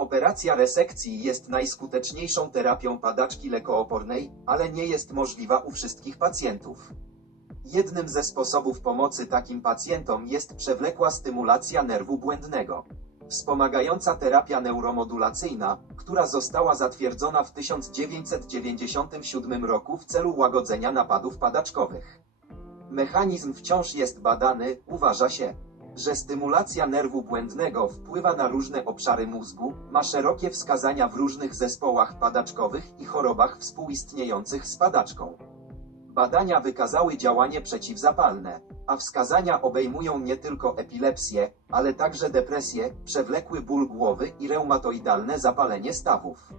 Operacja resekcji jest najskuteczniejszą terapią padaczki lekoopornej, ale nie jest możliwa u wszystkich pacjentów. Jednym ze sposobów pomocy takim pacjentom jest przewlekła stymulacja nerwu błędnego. Wspomagająca terapia neuromodulacyjna, która została zatwierdzona w 1997 roku w celu łagodzenia napadów padaczkowych. Mechanizm wciąż jest badany, uważa się, że stymulacja nerwu błędnego wpływa na różne obszary mózgu, ma szerokie wskazania w różnych zespołach padaczkowych i chorobach współistniejących z padaczką. Badania wykazały działanie przeciwzapalne, a wskazania obejmują nie tylko epilepsję, ale także depresję, przewlekły ból głowy i reumatoidalne zapalenie stawów.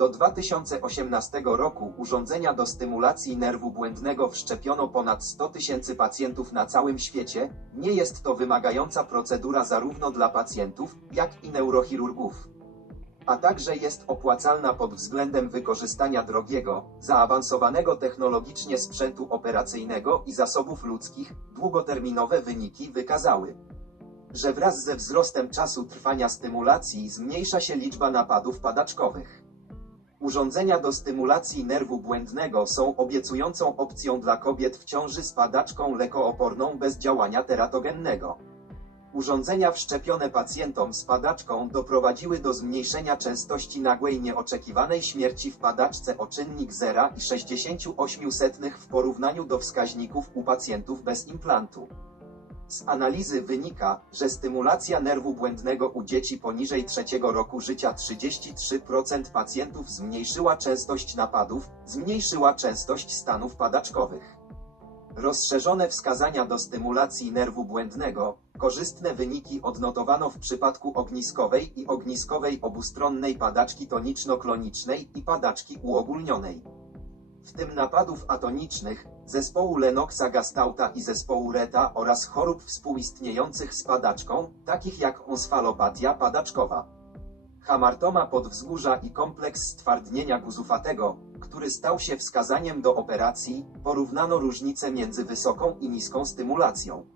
Do 2018 roku urządzenia do stymulacji nerwu błędnego wszczepiono ponad 100 tysięcy pacjentów na całym świecie. Nie jest to wymagająca procedura zarówno dla pacjentów, jak i neurochirurgów. A także jest opłacalna pod względem wykorzystania drogiego, zaawansowanego technologicznie sprzętu operacyjnego i zasobów ludzkich. Długoterminowe wyniki wykazały, że wraz ze wzrostem czasu trwania stymulacji zmniejsza się liczba napadów padaczkowych. Urządzenia do stymulacji nerwu błędnego są obiecującą opcją dla kobiet w ciąży z padaczką lekooporną bez działania teratogennego. Urządzenia wszczepione pacjentom z padaczką doprowadziły do zmniejszenia częstości nagłej nieoczekiwanej śmierci w padaczce o czynnik 0,68 w porównaniu do wskaźników u pacjentów bez implantu. Z analizy wynika, że stymulacja nerwu błędnego u dzieci poniżej trzeciego roku życia 33% pacjentów zmniejszyła częstość napadów, zmniejszyła częstość stanów padaczkowych. Rozszerzone wskazania do stymulacji nerwu błędnego, korzystne wyniki odnotowano w przypadku ogniskowej i ogniskowej obustronnej padaczki toniczno-klonicznej i padaczki uogólnionej. W tym napadów atonicznych, zespołu Lennoxa-Gastauta i zespołu Reta oraz chorób współistniejących z padaczką, takich jak onsfalopatia padaczkowa. Hamartoma podwzgórza i kompleks stwardnienia guzufatego, który stał się wskazaniem do operacji, porównano różnice między wysoką i niską stymulacją.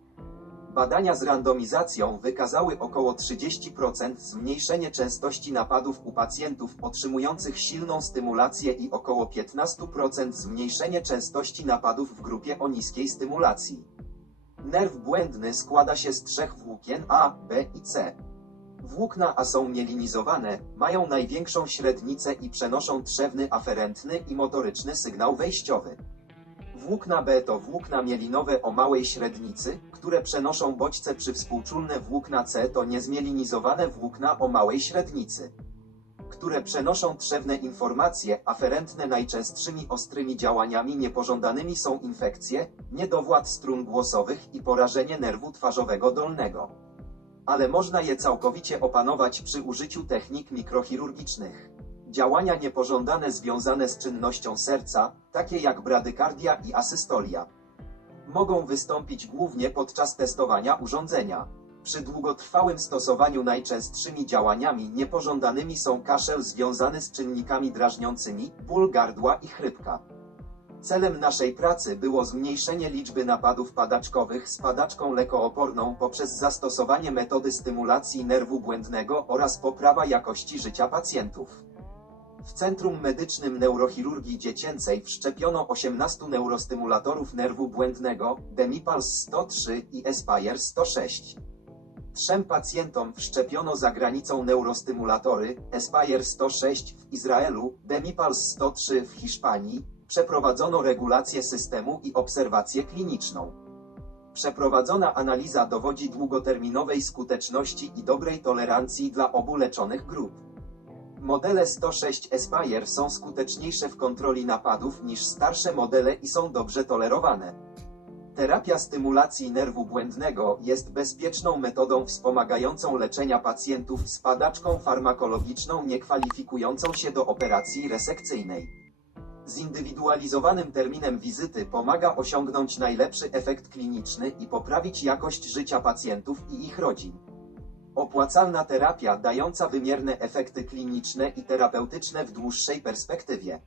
Badania z randomizacją wykazały około 30% zmniejszenie częstości napadów u pacjentów otrzymujących silną stymulację i około 15% zmniejszenie częstości napadów w grupie o niskiej stymulacji. Nerw błędny składa się z trzech włókien A, B i C. Włókna A są mielinizowane, mają największą średnicę i przenoszą trzewny aferentny i motoryczny sygnał wejściowy. Włókna B to włókna mielinowe o małej średnicy, które przenoszą bodźce przywspółczulne włókna C to niezmielinizowane włókna o małej średnicy, które przenoszą trzewne informacje aferentne najczęstszymi ostrymi działaniami niepożądanymi są infekcje, niedowład strun głosowych i porażenie nerwu twarzowego dolnego. Ale można je całkowicie opanować przy użyciu technik mikrochirurgicznych. Działania niepożądane związane z czynnością serca, takie jak bradykardia i asystolia, mogą wystąpić głównie podczas testowania urządzenia. Przy długotrwałym stosowaniu najczęstszymi działaniami niepożądanymi są kaszel związany z czynnikami drażniącymi, ból gardła i chrypka. Celem naszej pracy było zmniejszenie liczby napadów padaczkowych z padaczką lekooporną poprzez zastosowanie metody stymulacji nerwu błędnego oraz poprawa jakości życia pacjentów. W Centrum Medycznym Neurochirurgii Dziecięcej wszczepiono 18 neurostymulatorów nerwu błędnego, Demipals 103 i Espire 106. Trzem pacjentom wszczepiono za granicą neurostymulatory, Espire 106 w Izraelu, Demipals 103 w Hiszpanii, przeprowadzono regulację systemu i obserwację kliniczną. Przeprowadzona analiza dowodzi długoterminowej skuteczności i dobrej tolerancji dla obu leczonych grup. Modele 106 Aspire są skuteczniejsze w kontroli napadów niż starsze modele i są dobrze tolerowane. Terapia stymulacji nerwu błędnego jest bezpieczną metodą wspomagającą leczenia pacjentów z padaczką farmakologiczną niekwalifikującą się do operacji resekcyjnej. Zindywidualizowanym terminem wizyty pomaga osiągnąć najlepszy efekt kliniczny i poprawić jakość życia pacjentów i ich rodzin. Opłacalna terapia dająca wymierne efekty kliniczne i terapeutyczne w dłuższej perspektywie.